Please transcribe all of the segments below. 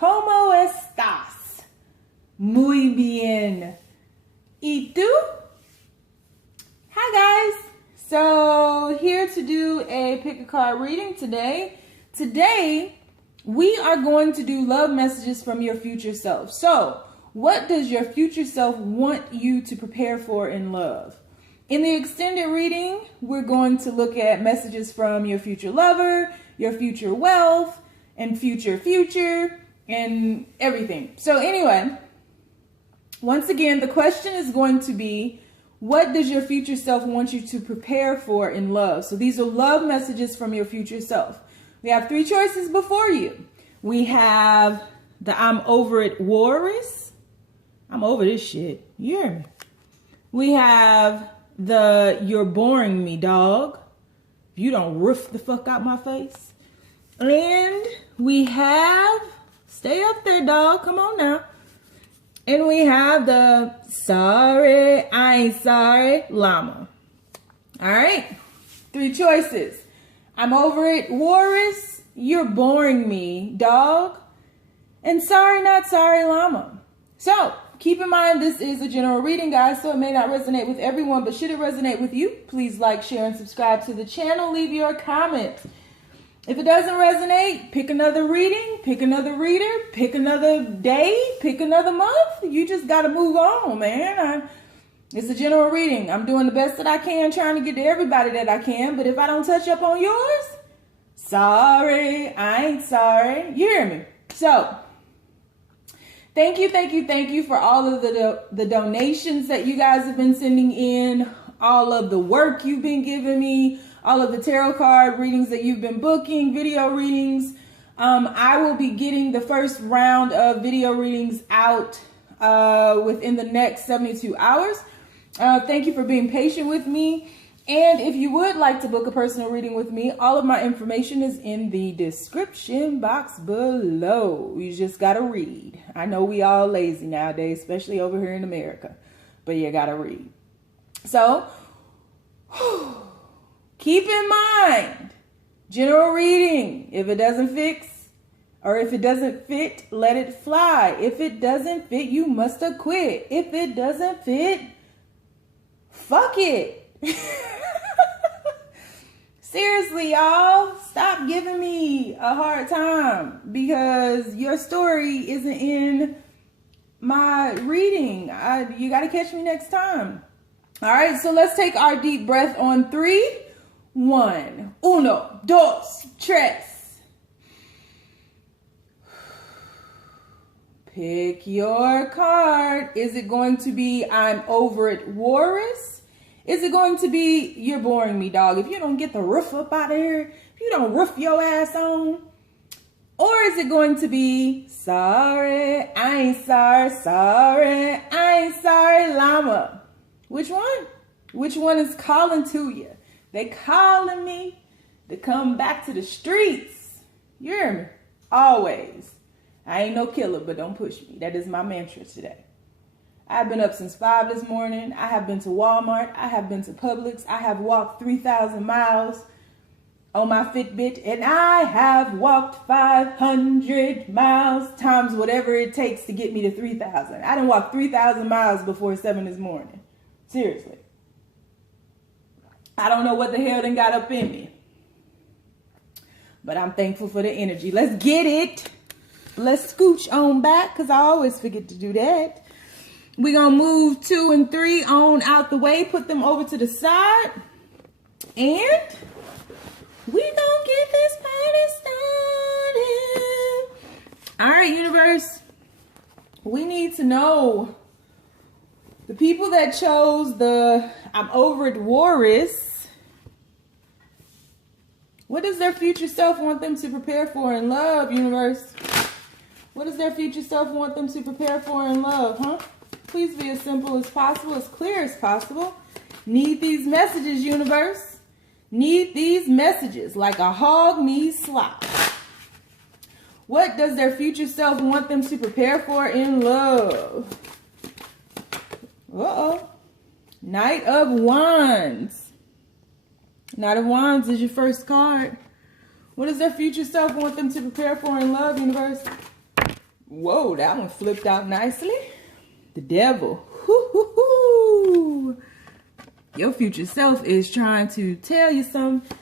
¿Cómo estás? Muy bien. ¿Y tú? Hi guys. So here to do a pick a card reading today. Today we are going to do love messages from your future self. So what does your future self want you to prepare for in love? In the extended reading, we're going to look at messages from your future lover, your future wealth, and future, and everything. So anyway, once again, the question is going to be, what does your future self want you to prepare for in love? So these are love messages from your future self. We have three choices before you. We have the I'm over it Walrus. I'm over this shit. You hear me? We have the you're boring me, dog. You don't roof the fuck out my face. And we have, stay up there, dog. Come on now. And we have the sorry, I ain't sorry, Llama. All right. Three choices. I'm over it, Walrus. You're boring me, dog. And sorry, not sorry, Llama. So keep in mind, this is a general reading, guys, so it may not resonate with everyone, but should it resonate with you, please like, share, and subscribe to the channel. Leave your comment. If it doesn't resonate, pick another reading, pick another reader, pick another day, pick another month. You just got to move on, man. It's a general reading. I'm doing the best that I can, trying to get to everybody that I can, but if I don't touch up on yours, sorry, I ain't sorry. You hear me? So thank you for all of the donations that you guys have been sending in, all of the work you've been giving me, all of the tarot card readings that you've been booking, video readings. I will be getting the first round of video readings out within the next 72 hours. Thank you for being patient with me. And if you would like to book a personal reading with me, all of my information is in the description box below. You just got to read. I know we all lazy nowadays, especially over here in America, but you got to read. So keep in mind, general reading, if it doesn't fix or if it doesn't fit, let it fly. If it doesn't fit, you must have quit. If it doesn't fit, fuck it. Seriously, y'all, stop giving me a hard time because your story isn't in my reading. You got to catch me next time. All right, so let's take our deep breath on 3. 1, uno, dos, tres. Pick your card. Is it going to be I'm over it, Walrus? Is it going to be you're boring me, dog? If you don't get the roof up out of here, if you don't roof your ass on. Or is it going to be sorry, I ain't sorry, sorry, I ain't sorry, Llama? Which one? Which one is calling to you? They calling me to come back to the streets. You hear me? Always. I ain't no killer, but don't push me. That is my mantra today. I've been up since 5 this morning. I have been to Walmart. I have been to Publix. I have walked 3,000 miles on my Fitbit. And I have walked 500 miles times whatever it takes to get me to 3,000. I done walked 3,000 miles before 7 this morning. Seriously. I don't know what the hell done got up in me. But I'm thankful for the energy. Let's get it. Let's scooch on back because I always forget to do that. We're going to move 2 and 3 on out the way. Put them over to the side. And we're going to get this party started. All right, universe. We need to know the people that chose the I'm over it Walrus. What does their future self want them to prepare for in love, universe? What does their future self want them to prepare for in love, huh? Please be as simple as possible, as clear as possible. Need these messages, universe. Need these messages like a hog needs slop. What does their future self want them to prepare for in love? Uh-oh. Knight of Wands. Knight of Wands is your first card. What does their future self want them to prepare for in love, universe? Whoa, that one flipped out nicely. The devil. Hoo-hoo-hoo. Your future self is trying to tell you something.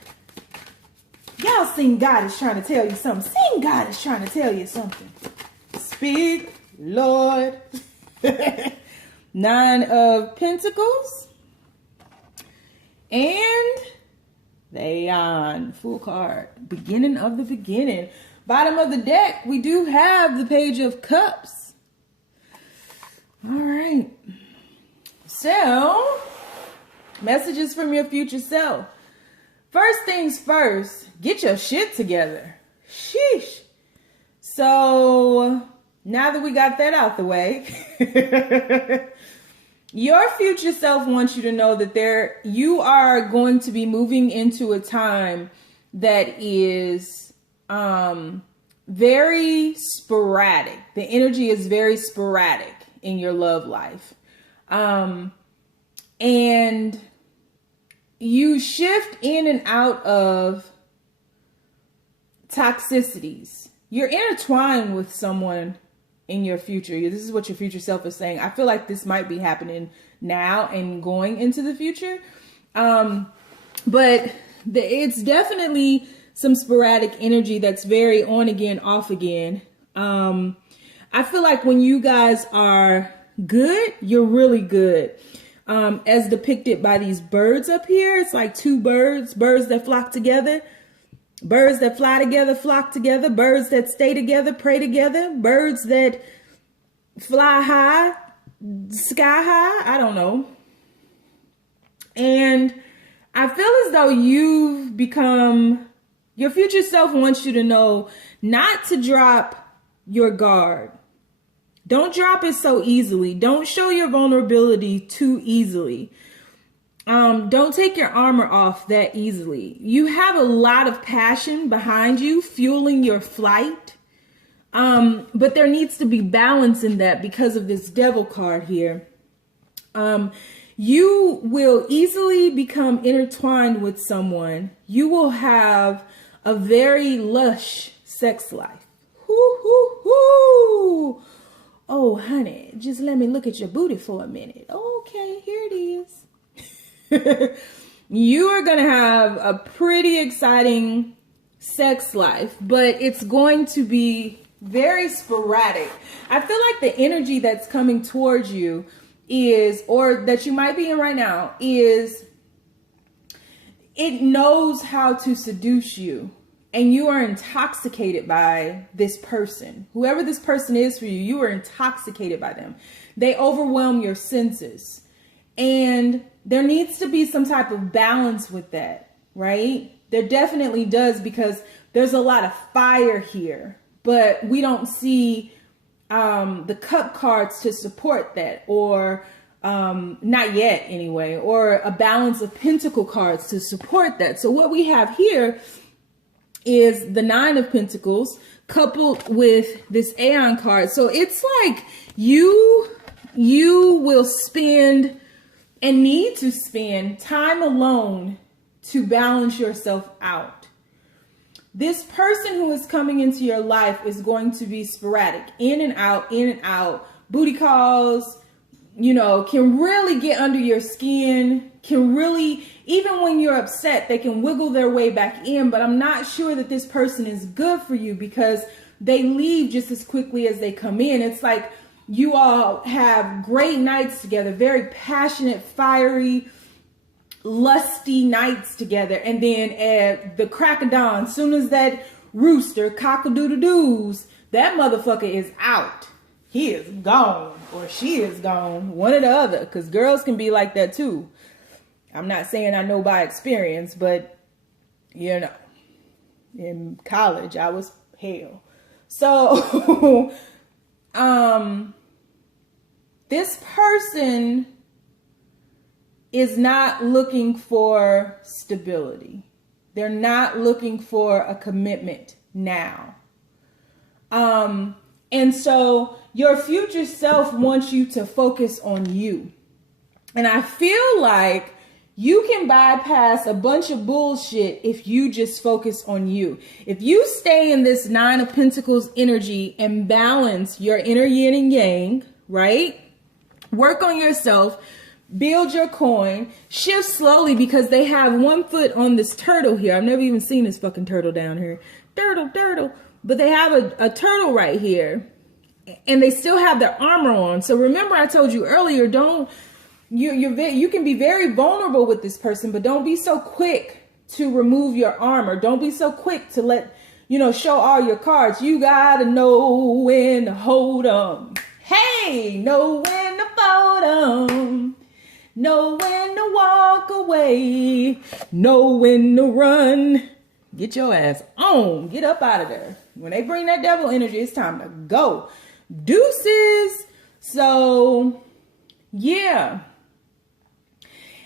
Y'all sing God is trying to tell you something. Sing God is trying to tell you something. Speak, Lord. 9 of Pentacles. And the Aeon. Full card. Beginning of the beginning. Bottom of the deck, we do have the Page of Cups. All right. So, messages from your future self. First things first, get your shit together. Sheesh. So, now that we got that out the way, your future self wants you to know that you are going to be moving into a time that is very sporadic. The energy is very sporadic in your love life. And you shift in and out of toxicities. You're intertwined with someone in your future. This is what your future self is saying. I feel like this might be happening now and going into the future. But it's definitely some sporadic energy that's very on again, off again. I feel like when you guys are good, you're really good. As depicted by these birds up here, it's like 2 birds that flock together, birds that fly together, flock together, birds that stay together, pray together, birds that fly high, sky high, I don't know. And I feel as though your future self wants you to know not to drop your guard. Don't drop it so easily. Don't show your vulnerability too easily. Don't take your armor off that easily. You have a lot of passion behind you, fueling your flight. But there needs to be balance in that because of this devil card here. You will easily become intertwined with someone. You will have a very lush sex life. Hoo, hoo, hoo. Oh, honey, just let me look at your booty for a minute. Okay, here it is. You are going to have a pretty exciting sex life, but it's going to be very sporadic. I feel like the energy that's coming towards you or that you might be in right now it knows how to seduce you. And you are intoxicated by this person. Whoever this person is for you, you are intoxicated by them. They overwhelm your senses. And there needs to be some type of balance with that, right? There definitely does, because there's a lot of fire here. But we don't see the cup cards to support that, or not yet anyway, or a balance of pentacle cards to support that. So what we have here is the 9 of Pentacles coupled with this Aeon card. So it's like you will spend and need to spend time alone to balance yourself out. This person who is coming into your life is going to be sporadic, in and out, booty calls, can really get under your skin, can really, even when you're upset, they can wiggle their way back in. But I'm not sure that this person is good for you, because they leave just as quickly as they come in. It's like you all have great nights together, very passionate, fiery, lusty nights together. And then at the crack of dawn, soon as that rooster cock-a-doodle-doos, that motherfucker is out. He is gone, or she is gone, one or the other, because girls can be like that too. I'm not saying I know by experience, but in college I was hell. So this person is not looking for stability. They're not looking for a commitment now. And so your future self wants you to focus on you. And I feel like You can bypass a bunch of bullshit if you just focus on you. If you stay in this Nine of Pentacles energy and balance your inner yin and yang, right? Work on yourself, build your coin, shift slowly, because they have one foot on this turtle here. I've never even seen this fucking turtle down here. Turtle. But they have a turtle right here, and they still have their armor on. So remember, I told you earlier, you can be very vulnerable with this person, but don't be so quick to remove your armor. Don't be so quick to let, show all your cards. You gotta know when to hold them. Hey, know when to fold them. Know when to walk away. Know when to run. Get your ass on. Get up out of there. When they bring that devil energy, it's time to go. Deuces. So, yeah.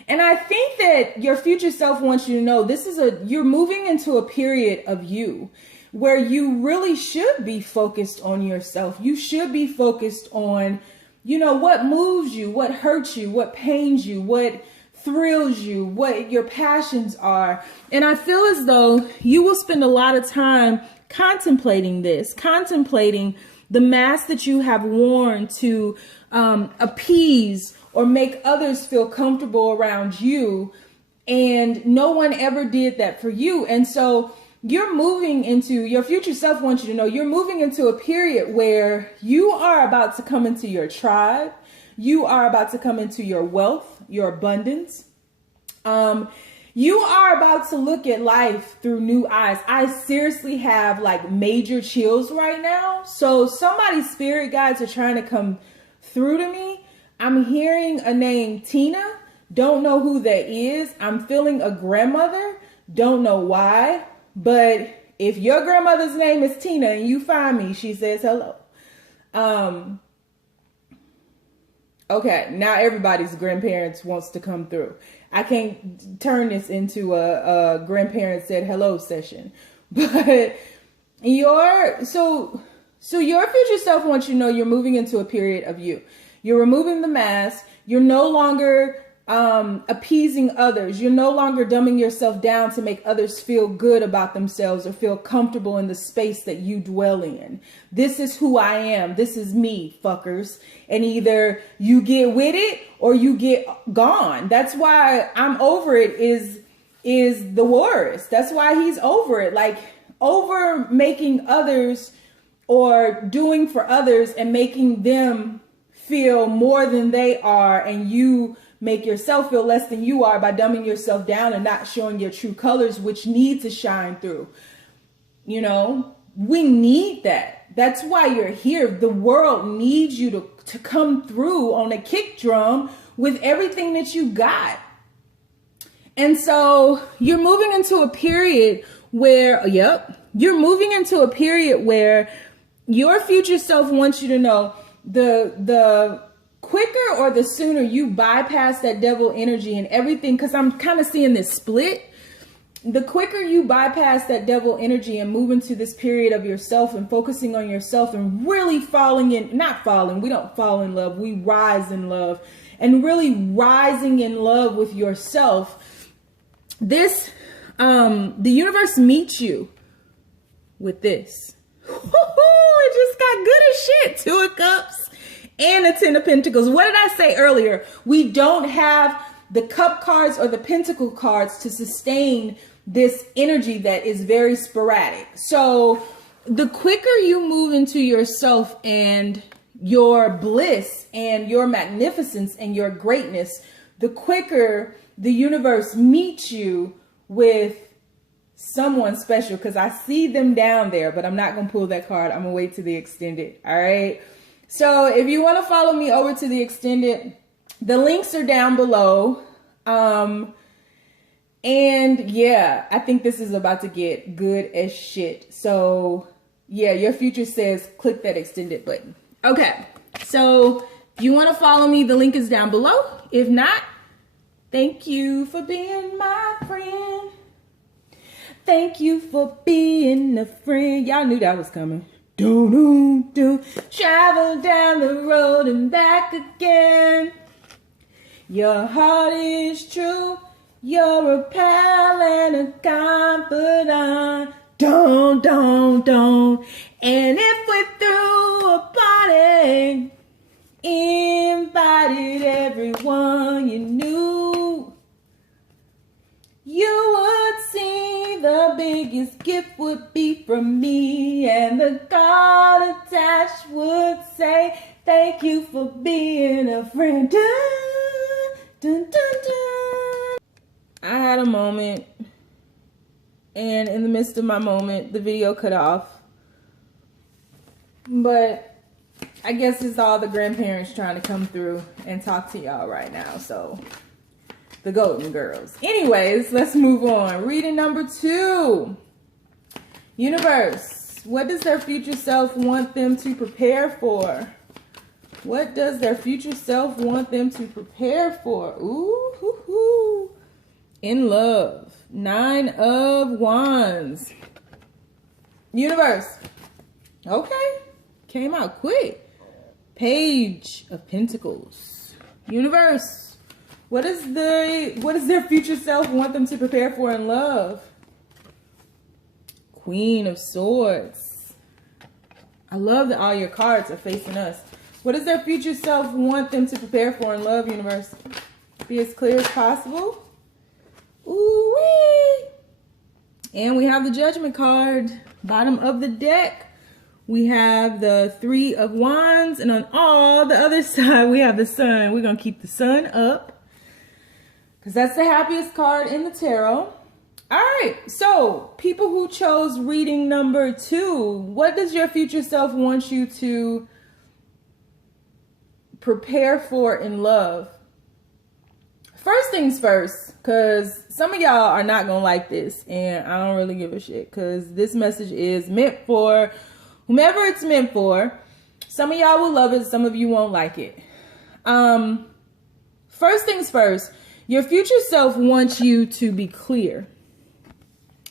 And I think that your future self wants you to know you're moving into a period of you where you really should be focused on yourself. You should be focused on, what moves you, what hurts you, what pains you, what thrills you, what your passions are. And I feel as though you will spend a lot of time contemplating the mask that you have worn to appease or make others feel comfortable around you. And no one ever did that for you. And so you're moving into, your future self wants you to know, you're moving into a period where you are about to come into your tribe. You are about to come into your wealth, your abundance. You are about to look at life through new eyes. I seriously have like major chills right now. So somebody's spirit guides are trying to come through to me. I'm hearing a name, Tina. Don't know who that is. I'm feeling a grandmother. Don't know why. But if your grandmother's name is Tina and you find me, she says hello. Okay, now everybody's grandparents wants to come through. I can't turn this into a grandparent said hello session. But your future self wants you to know you're moving into a period of you. You're removing the mask. You're no longer appeasing others. You're no longer dumbing yourself down to make others feel good about themselves or feel comfortable in the space that you dwell in. This is who I am. This is me, fuckers. And either you get with it or you get gone. That's why I'm over it is the Walrus. That's why he's over it. Like over making others or doing for others and making them feel more than they are, and you make yourself feel less than you are by dumbing yourself down and not showing your true colors, which need to shine through. We need that. That's why you're here. The world needs you to come through on a kick drum with everything that you got. And so you're moving into a period where, your future self wants you to know the quicker or the sooner you bypass that devil energy and everything, because I'm kind of seeing this split. The quicker you bypass that devil energy and move into this period of yourself and focusing on yourself and really we don't fall in love, we rise in love, and really rising in love with yourself. The universe meets you with this. It just got good as shit. 2 of Cups and a 10 of Pentacles. What did I say earlier? We don't have the cup cards or the pentacle cards to sustain this energy that is very sporadic. So the quicker you move into yourself and your bliss and your magnificence and your greatness, the quicker the universe meets you with someone special, because I see them down there, but I'm not going to pull that card. I'm going to wait to the extended. All right. So if you want to follow me over to the extended, the links are down below. And yeah, I think this is about to get good as shit. So yeah, your future says click that extended button. Okay. So if you want to follow me, the link is down below. If not, thank you for being my friend. Thank you for being a friend. Y'all knew that was coming. Do. Travel down the road and back again. Your heart is true. You're a pal and a confidant. Don't. And if we threw a party, invited everyone you knew, you would see the biggest gift would be from me, and the card attached would say, thank you for being a friend. Dun, dun, dun. I had a moment, and in the midst of my moment, the video cut off. But I guess it's all the grandparents trying to come through and talk to y'all right now. So, the Golden Girls. Anyways, let's move on. Reading number 2. Universe, what does their future self want them to prepare for? What does their future self want them to prepare for? Ooh, hoo, hoo. In love. 9 of Wands. Universe. Okay. Came out quick. Page of Pentacles. Universe. What does their future self want them to prepare for in love? Queen of Swords. I love that all your cards are facing us. What does their future self want them to prepare for in love, universe? Be as clear as possible. Ooh-wee. And we have the Judgment card. Bottom of the deck, we have the 3 of Wands. And on all the other side, we have the Sun. We're going to keep the Sun up, because that's the happiest card in the tarot. All right. So, people who chose reading number 2, what does your future self want you to prepare for in love? First things first, because some of y'all are not going to like this, and I don't really give a shit, because this message is meant for whomever it's meant for. Some of y'all will love it, some of you won't like it. First things first, your future self wants you to be clear.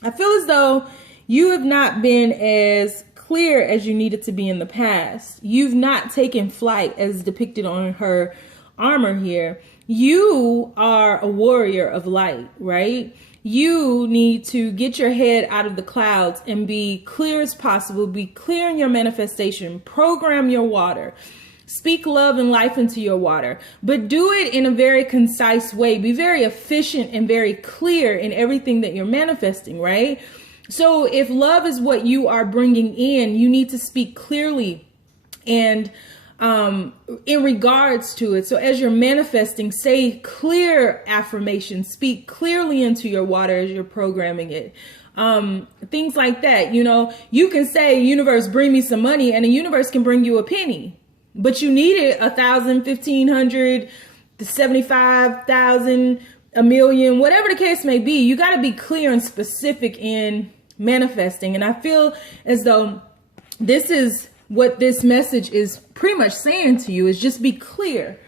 I feel as though you have not been as clear as you needed to be in the past. You've not taken flight as depicted on her armor here. You are a warrior of light, right? You need to get your head out of the clouds and be clear as possible. Be clear in your manifestation. Program your water. Speak love and life into your water, but do it in a very concise way. Be very efficient and very clear in everything that you're manifesting, right? So if love is what you are bringing in, you need to speak clearly and in regards to it. So as you're manifesting, say clear affirmations, speak clearly into your water as you're programming it. Things like that. You know, you can say, universe, bring me some money, and the universe can bring you a penny, but you needed 1,000, 1,500, 75,000, a million, whatever the case may be. You got to be clear and specific in manifesting. And I feel as though this is what this message is pretty much saying to you, is just be clear.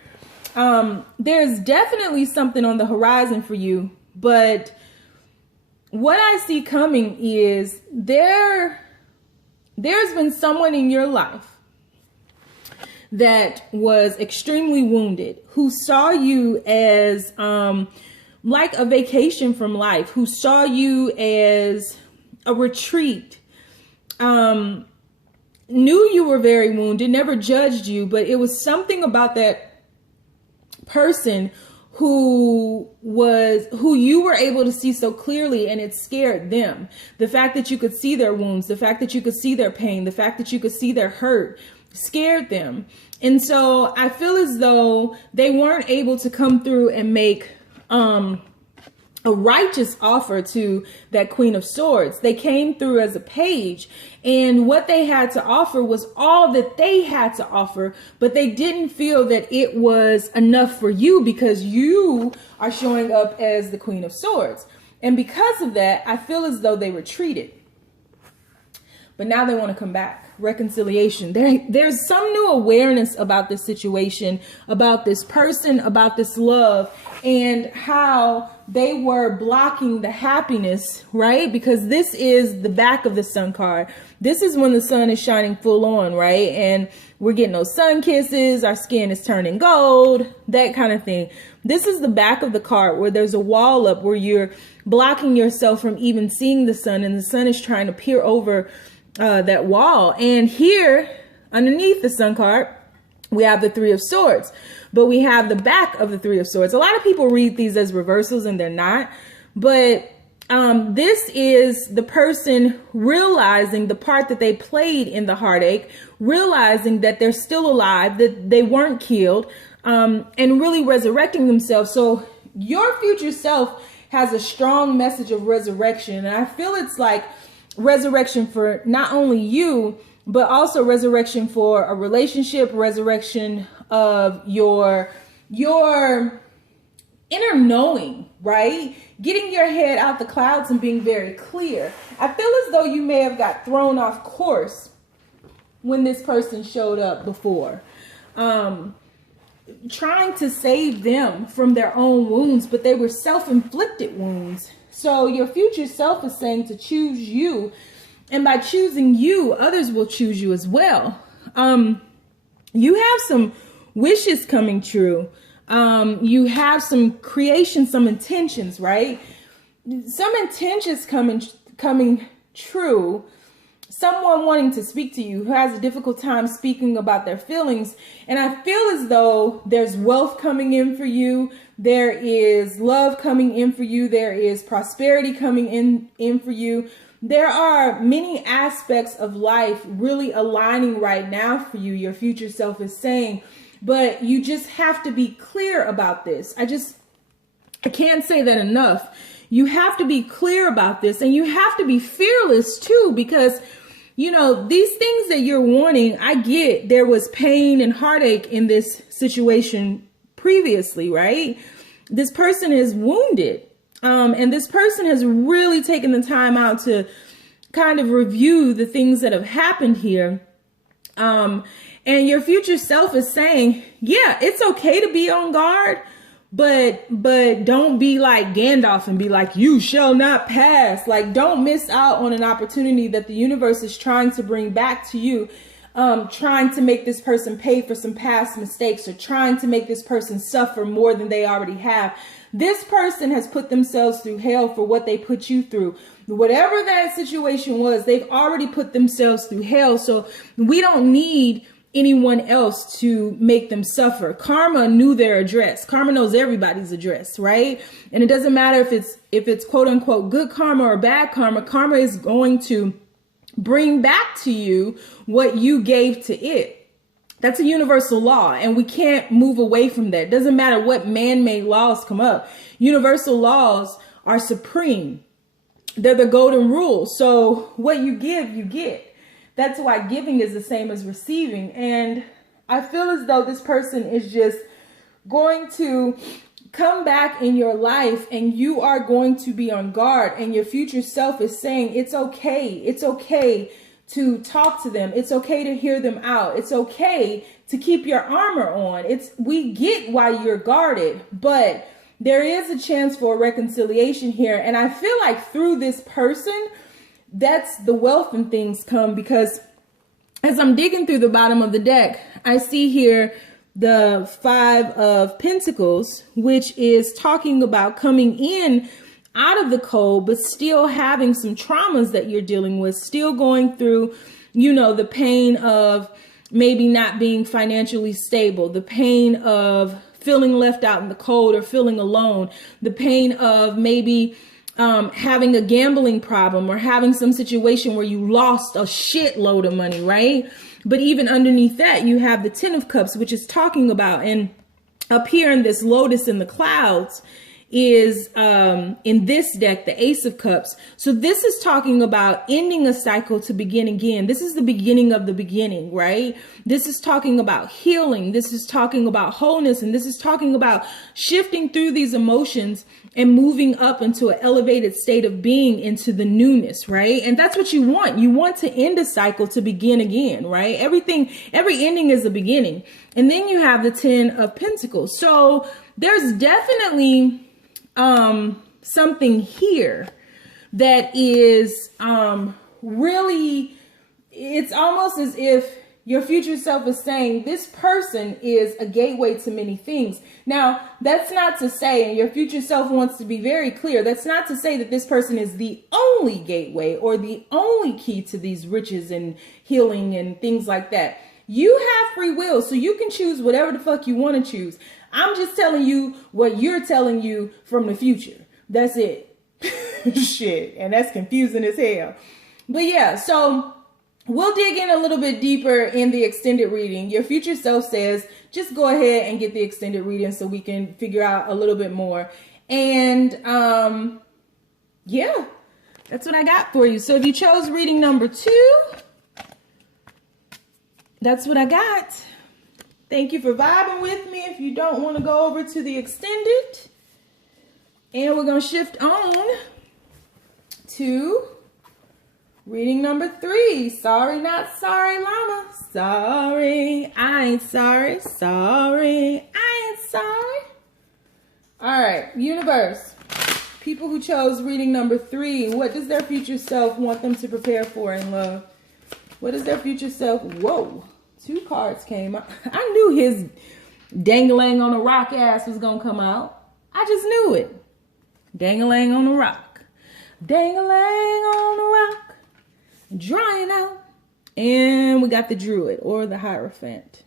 There's definitely something on the horizon for you, but what I see coming is there's been someone in your life that was extremely wounded, who saw you as like a vacation from life, who saw you as a retreat, knew you were very wounded, never judged you, but it was something about that person who you were able to see so clearly, and it scared them. The fact that you could see their wounds, the fact that you could see their pain, the fact that you could see their hurt scared them. And so I feel as though they weren't able to come through and make a righteous offer to that Queen of Swords. They came through as a page, and what they had to offer was all that they had to offer, but they didn't feel that it was enough for you, because you are showing up as the Queen of Swords. And because of that, I feel as though they retreated. but now they want to come back. Reconciliation. There's some new awareness about this situation, about this person, about this love, and how they were blocking the happiness, right? Because this is the back of the sun card. This is when the sun is shining full on, right? And we're getting those sun kisses, our skin is turning gold, that kind of thing. This is the back of the card where there's a wall up where you're blocking yourself from even seeing the sun, and the sun is trying to peer over that wall. And here underneath the sun card, we have the Three of Swords, but we have the back of the Three of Swords. A lot of people read these as reversals and they're not, but this is the person realizing the part that they played in the heartache, realizing that they're still alive, that they weren't killed, and really resurrecting themselves. So your future self has a strong message of resurrection. And I feel it's like resurrection for not only you, but also resurrection for a relationship, resurrection of your inner knowing, right? Getting your head out the clouds and being very clear. I feel as though you may have got thrown off course when this person showed up before. Trying to save them from their own wounds, but they were self-inflicted wounds. So your future self is saying to choose you. And by choosing you, others will choose you as well. You have some wishes coming true. You have some creation, some intentions, right? Some intentions coming true. Someone wanting to speak to you who has a difficult time speaking about their feelings. And I feel as though there's wealth coming in for you. There is love coming in for you. There is prosperity coming in for you. There are many aspects of life really aligning right now for you, your future self is saying, but you just have to be clear about this. I can't say that enough. You have to be clear about this, and you have to be fearless too, because you know, these things that you're wanting, I get there was pain and heartache in this situation previously, right? This person is wounded. And this person has really taken the time out to kind of review the things that have happened here. And your future self is saying, yeah, it's okay to be on guard, but don't be like Gandalf and be like, you shall not pass. Like, don't miss out on an opportunity that the universe is trying to bring back to you. Trying to make this person pay for some past mistakes, or trying to make this person suffer more than they already have. This person has put themselves through hell for what they put you through. Whatever that situation was, they've already put themselves through hell. So we don't need anyone else to make them suffer. Karma knew their address. Karma knows everybody's address, right? And it doesn't matter if it's quote unquote good karma or bad karma. Karma is going to bring back to you what you gave to it. That's a universal law, and we can't move away from that. It doesn't matter what man-made laws come up. Universal laws are supreme. They're the golden rule. So what you give, you get. That's why giving is the same as receiving. And I feel as though this person is just going to come back in your life, and you are going to be on guard, and your future self is saying it's okay. It's okay to talk to them. It's okay to hear them out. It's okay to keep your armor on. We get why you're guarded, but there is a chance for reconciliation here. And I feel like through this person, that's the wealth and things come, because as I'm digging through the bottom of the deck, I see here the Five of Pentacles, which is talking about coming in out of the cold, but still having some traumas that you're dealing with, still going through, you know, the pain of maybe not being financially stable, the pain of feeling left out in the cold or feeling alone, the pain of maybe having a gambling problem or having some situation where you lost a shitload of money, right? But even underneath that, you have the Ten of Cups, which is talking about, and up here in this lotus in the clouds is in this deck, the Ace of Cups. So this is talking about ending a cycle to begin again. This is the beginning of the beginning, right? This is talking about healing. This is talking about wholeness. And this is talking about shifting through these emotions and moving up into an elevated state of being, into the newness, right? And that's what you want. You want to end a cycle to begin again, right? Every ending is a beginning. And then you have the 10 of Pentacles. So there's definitely something here that is really, it's almost as if your future self is saying this person is a gateway to many things. Now, that's not to say, and your future self wants to be very clear, that's not to say that this person is the only gateway or the only key to these riches and healing and things like that. You have free will, so you can choose whatever the fuck you want to choose. I'm just telling you what you're telling you from the future. That's it. Shit. And that's confusing as hell. But yeah, so we'll dig in a little bit deeper in the extended reading. Your future self says, just go ahead and get the extended reading so we can figure out a little bit more. And yeah, that's what I got for you. So if you chose reading number 2, that's what I got. Thank you for vibing with me. If you don't want to go over to the extended, and we're going to shift on to reading number 3. Sorry, not sorry, Llama. Sorry, I ain't sorry. Sorry, I ain't sorry. All right, universe. People who chose reading number 3, what does their future self want them to prepare for in love? What is their future self? Whoa, 2 cards came out. I knew his dangling on a rock ass was going to come out. I just knew it. Dangling on a rock. Dangling on a rock. Drying out. And we got the Druid or the Hierophant.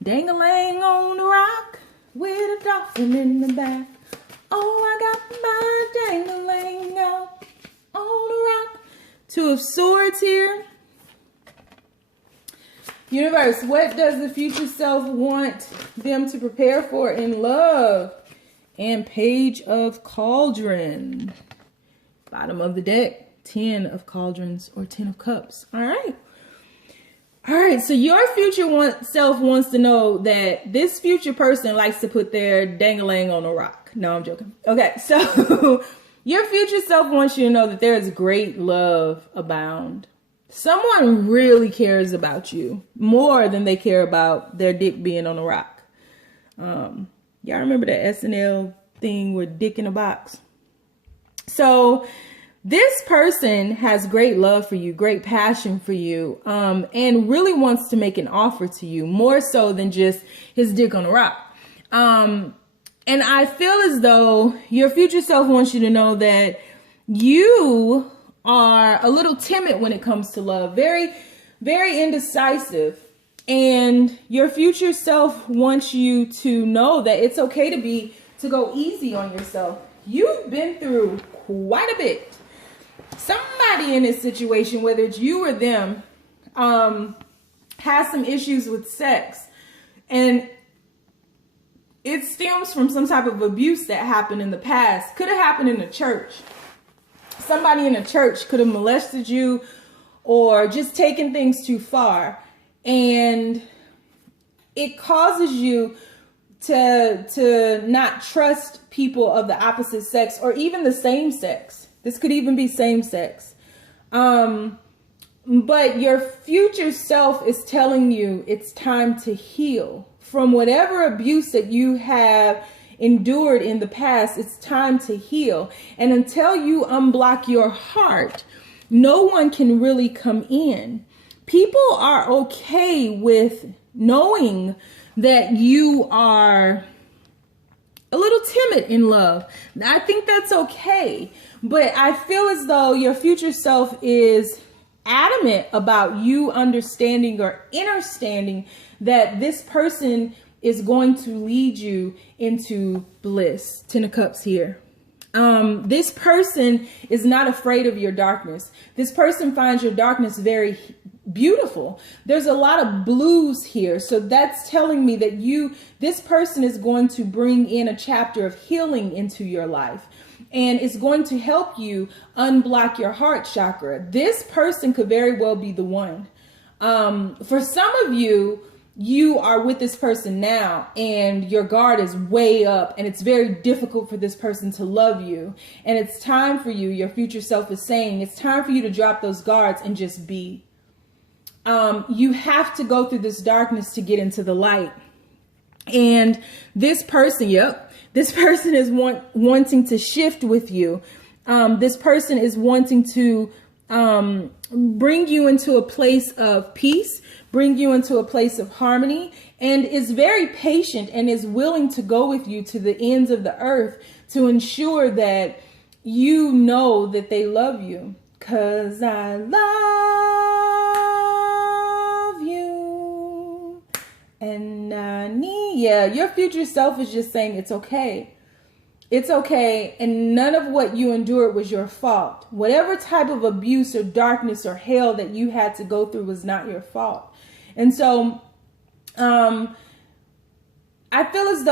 Dangling on a rock with a dolphin in the back. Oh, I got my dangling out on a rock. 2 of Swords here. Universe, what does the future self want them to prepare for in love? And Page of Cauldron. Bottom of the deck, 10 of Cauldrons or 10 of Cups. All right. All right, so your future self wants to know that this future person likes to put their dangling on a rock. No, I'm joking. Okay, so your future self wants you to know that there is great love abound. Someone really cares about you more than they care about their dick being on a rock. Y'all remember that SNL thing with Dick in a Box? So this person has great love for you, great passion for you, and really wants to make an offer to you more so than just his dick on a rock. And I feel as though your future self wants you to know that you are a little timid when it comes to love, very, very indecisive. And your future self wants you to know that it's okay to go easy on yourself. You've been through quite a bit. Somebody in this situation, whether it's you or them, has some issues with sex. And it stems from some type of abuse that happened in the past. Could have happened in the church. Somebody in a church could have molested you or just taken things too far. And it causes you to not trust people of the opposite sex or even the same sex. This could even be same sex. But your future self is telling you it's time to heal from whatever abuse that you have endured in the past. It's time to heal. And until you unblock your heart, no one can really come in. People are okay with knowing that you are a little timid in love. I think that's okay. But I feel as though your future self is adamant about you understanding or understanding that this person is going to lead you into bliss. 10 of Cups here. This person is not afraid of your darkness. This person finds your darkness very beautiful. There's a lot of blues here. So that's telling me that this person is going to bring in a chapter of healing into your life. And it's going to help you unblock your heart chakra. This person could very well be the one. For some of you, you are with this person now and your guard is way up and it's very difficult for this person to love you. And it's time for you, your future self is saying, it's time for you to drop those guards and just be. You have to go through this darkness to get into the light. And this person, this person is wanting to shift with you. This person is wanting to bring you into a place of peace, bring you into a place of harmony, and is very patient and is willing to go with you to the ends of the earth to ensure that you know that they love you. 'Cause I love you and I need, your future self is just saying it's okay. It's okay, and none of what you endured was your fault. Whatever type of abuse or darkness or hell that you had to go through was not your fault. And so I feel as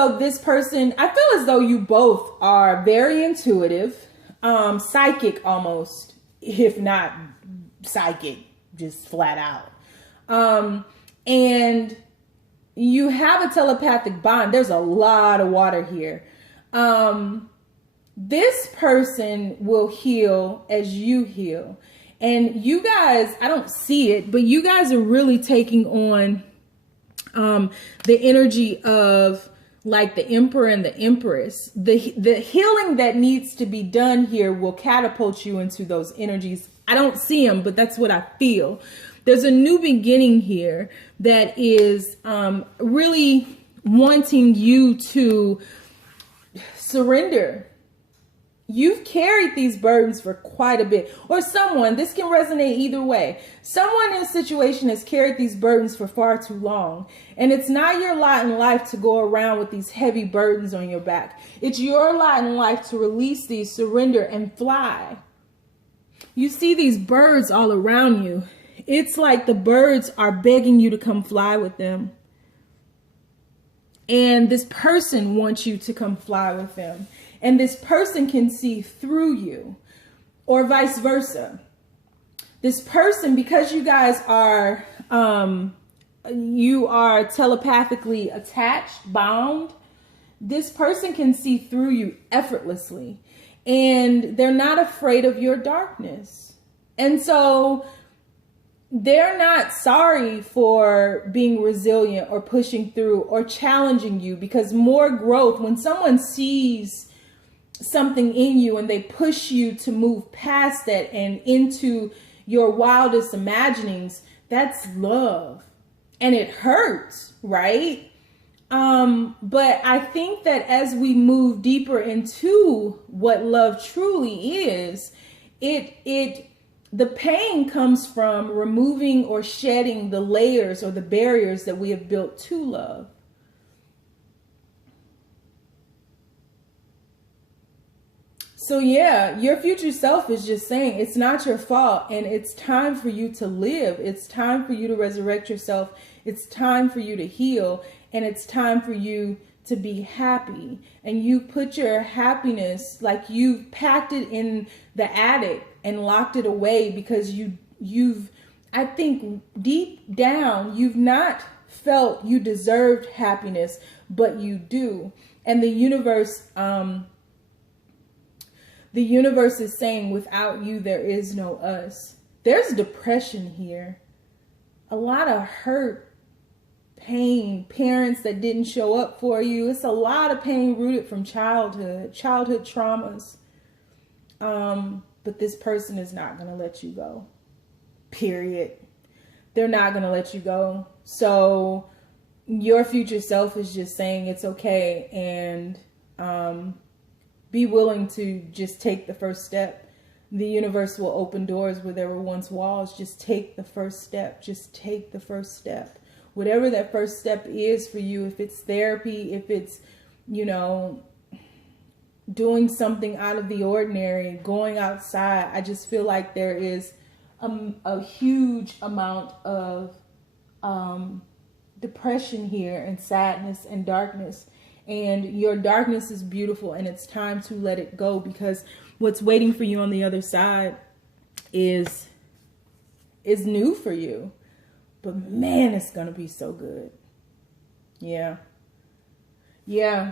though you both are very intuitive, psychic almost, if not psychic, just flat out. And you have a telepathic bond. There's a lot of water here. This person will heal as you heal. And you guys, I don't see it, but you guys are really taking on the energy of like the emperor and the empress. The healing that needs to be done here will catapult you into those energies. I don't see them, but that's what I feel. There's a new beginning here that is really wanting you to surrender. You've carried these burdens for quite a bit, or someone, this can resonate either way. Someone in a situation has carried these burdens for far too long, and it's not your lot in life to go around with these heavy burdens on your back. It's your lot in life to release these, surrender, and fly. You see these birds all around you. It's like the birds are begging you to come fly with them. And this person wants you to come fly with them. And this person can see through you, or vice versa. This person, because you guys are, you are telepathically attached, bound, this person can see through you effortlessly. And they're not afraid of your darkness. And so they're not sorry for being resilient or pushing through or challenging you, because more growth, when someone sees something in you and they push you to move past that and into your wildest imaginings, that's love. And it hurts, right? But I think that as we move deeper into what love truly is, the pain comes from removing or shedding the layers or the barriers that we have built to love. So yeah, your future self is just saying it's not your fault, and it's time for you to live. It's time for you to resurrect yourself. It's time for you to heal, and it's time for you to be happy. And you put your happiness, like you've packed it in the attic and locked it away, because you've, I think deep down, you've not felt you deserved happiness, but you do. And the universe is saying, without you, there is no us. There's depression here. A lot of hurt, pain, parents that didn't show up for you. It's a lot of pain rooted from childhood traumas. But this person is not going to let you go. Period. They're not going to let you go. So your future self is just saying it's okay, and be willing to just take the first step. The universe will open doors where there were once walls. Just take the first step. Just take the first step. Whatever that first step is for you, if it's therapy, if it's, doing something out of the ordinary, going outside. I just feel like there is a huge amount of depression here, and sadness and darkness. And your darkness is beautiful, and it's time to let it go, because what's waiting for you on the other side is new for you. But man, it's gonna be so good. Yeah.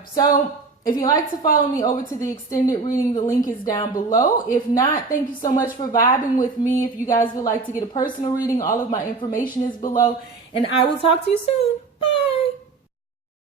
So if you like to follow me over to the extended reading, the link is down below. If not, thank you so much for vibing with me. If you guys would like to get a personal reading, all of my information is below, and I will talk to you soon. Bye.